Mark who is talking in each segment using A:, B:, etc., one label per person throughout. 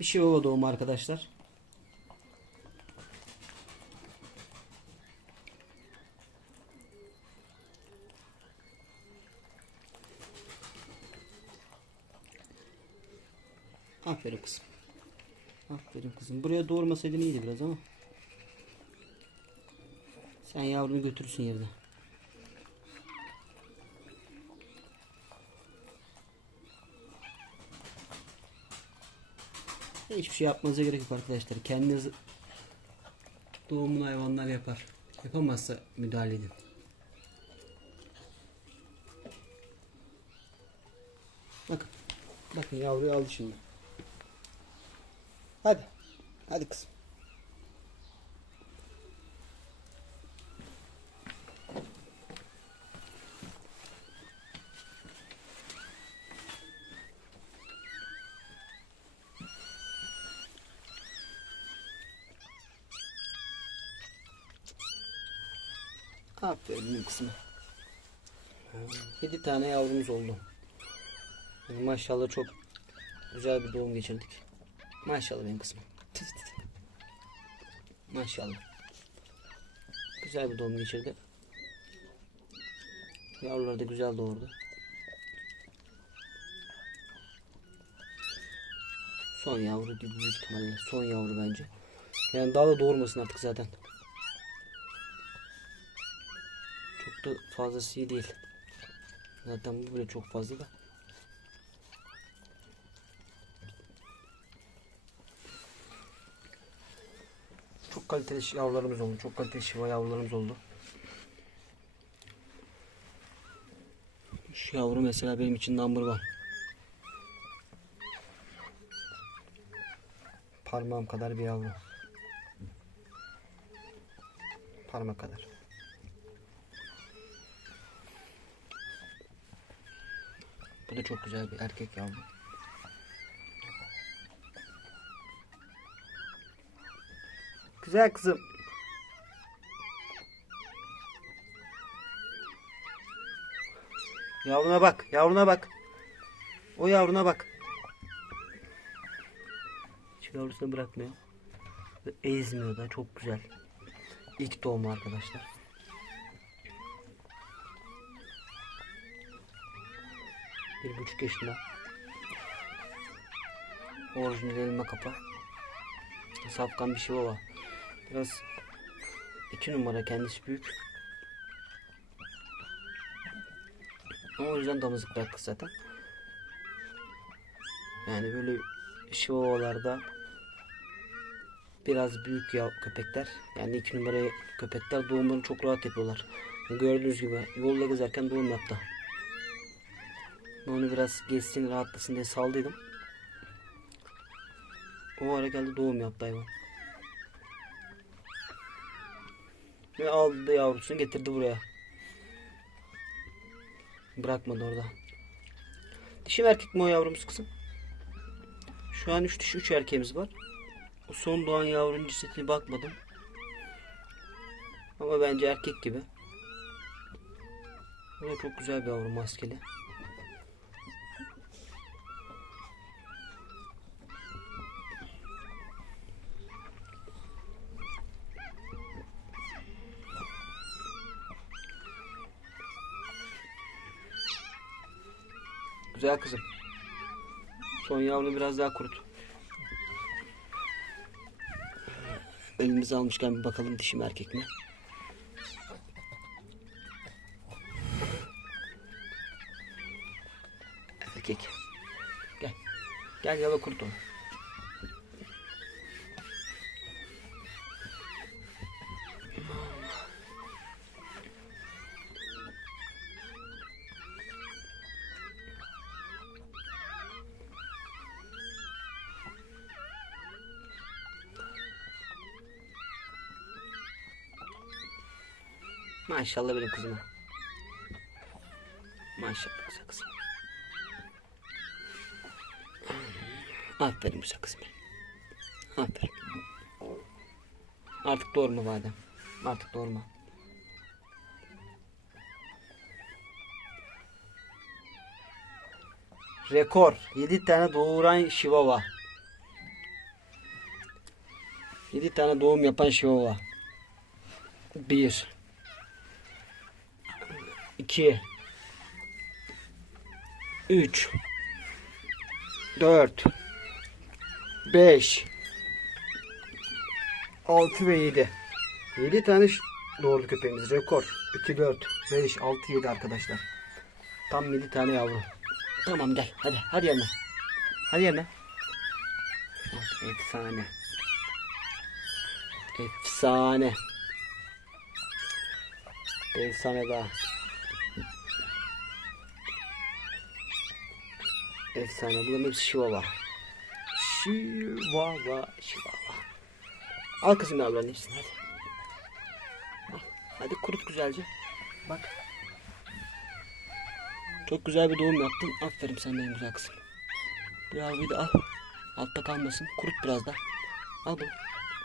A: Bir Chihuahua doğumu arkadaşlar. Aferin kızım. Aferin kızım. Buraya doğurmasaydın iyiydi biraz ama. Sen yavrunu götürürsün yerine. Hiçbir şey yapmanıza gerek yok arkadaşlar. Kendiniz doğumunu hayvanlar yapar. Yapamazsa müdahale edin. Bakın. Bakın yavruyu aldı şimdi. Hadi. Hadi kızım. Aferin benim kızıma. 7 tane yavrumuz oldu. Maşallah çok güzel bir doğum geçirdik. Maşallah benim tıt. Maşallah. Güzel bir doğum geçirdi. Yavrular da güzel doğurdu. Son yavru büyük ihtimalle. Son yavru bence. Yani daha da doğurmasın artık zaten. Çok da fazlası iyi değil. Zaten bu bile çok fazla da. Çok kaliteli yavrularımız oldu. Çok kaliteli şiva yavrularımız oldu. Şu yavru mesela benim için number one. Parmağım kadar bir yavru. Parmak kadar. Da çok güzel bir erkek yavru. Güzel kızım. Yavruna bak, yavruna bak. O yavruna bak. Hiç yavrusunu bırakmıyor. Ezmiyor da çok güzel. İlk doğumu arkadaşlar. Bir buçuk yaşında. Orijinal elma kapa. Safkan bir şey var. Biraz iki numara kendisi büyük. O yüzden damızlık bıraktık zaten. Yani böyle şivalarda biraz büyük ya köpekler yani iki numara köpekler doğumlarını çok rahat yapıyorlar. Gördüğünüz gibi yolda gezerken doğum yaptı. Onu biraz geçsin rahatlasın diye saldıydım. O ara geldi doğum yaptı hayvan. Ve aldı yavrusunu getirdi buraya. Bırakmadı orada. Dişi erkek mi o yavrumuz kızım? Şu an 3 dişi 3 erkeğimiz var. O son doğan yavrunun cinsiyetine bakmadım. Ama bence erkek gibi. Bu da çok güzel bir yavru maskeli. Güzel kızım. Son yavrunu biraz daha kurut. Elimize almışken bir bakalım dişi erkek mi? Erkek. Gel. Gel yala kurut onu. Maşallah benim kızıma. Maşallah güzel kızım. Aferin güzel kızım. Aferin. Artık doğurma madem. Artık doğurma. Rekor. 7 tane doğuran şivava. 7 tane doğum yapan şivava. 1 2 3 4 5 6 ve 7 7 tane doğurdu köpeğimiz. Rekor. 2 4 5 6 7 arkadaşlar. Tam 7 tane yavru. Tamam gel. Hadi. Hadi yerine. Hadi yerine. Efsane. Efsane. Efsane daha efsane. Bunların hepsi şivava. Şivava şivava. Al kızım yavruların hepsini hadi. Al, hadi kurut güzelce. Bak. Çok güzel bir doğum yaptın. Aferin sana benim güzel kızım. Bu yavruyu da al. Altta kalmasın. Kurut biraz da. Al bunu.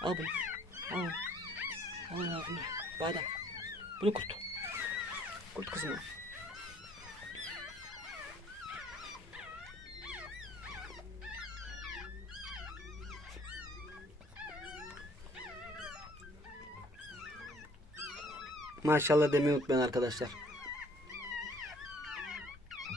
A: Al bunu. Al. Al yavrunu badem bunu kurt. Kurt kızım Maşallah demeyi unutmayın arkadaşlar.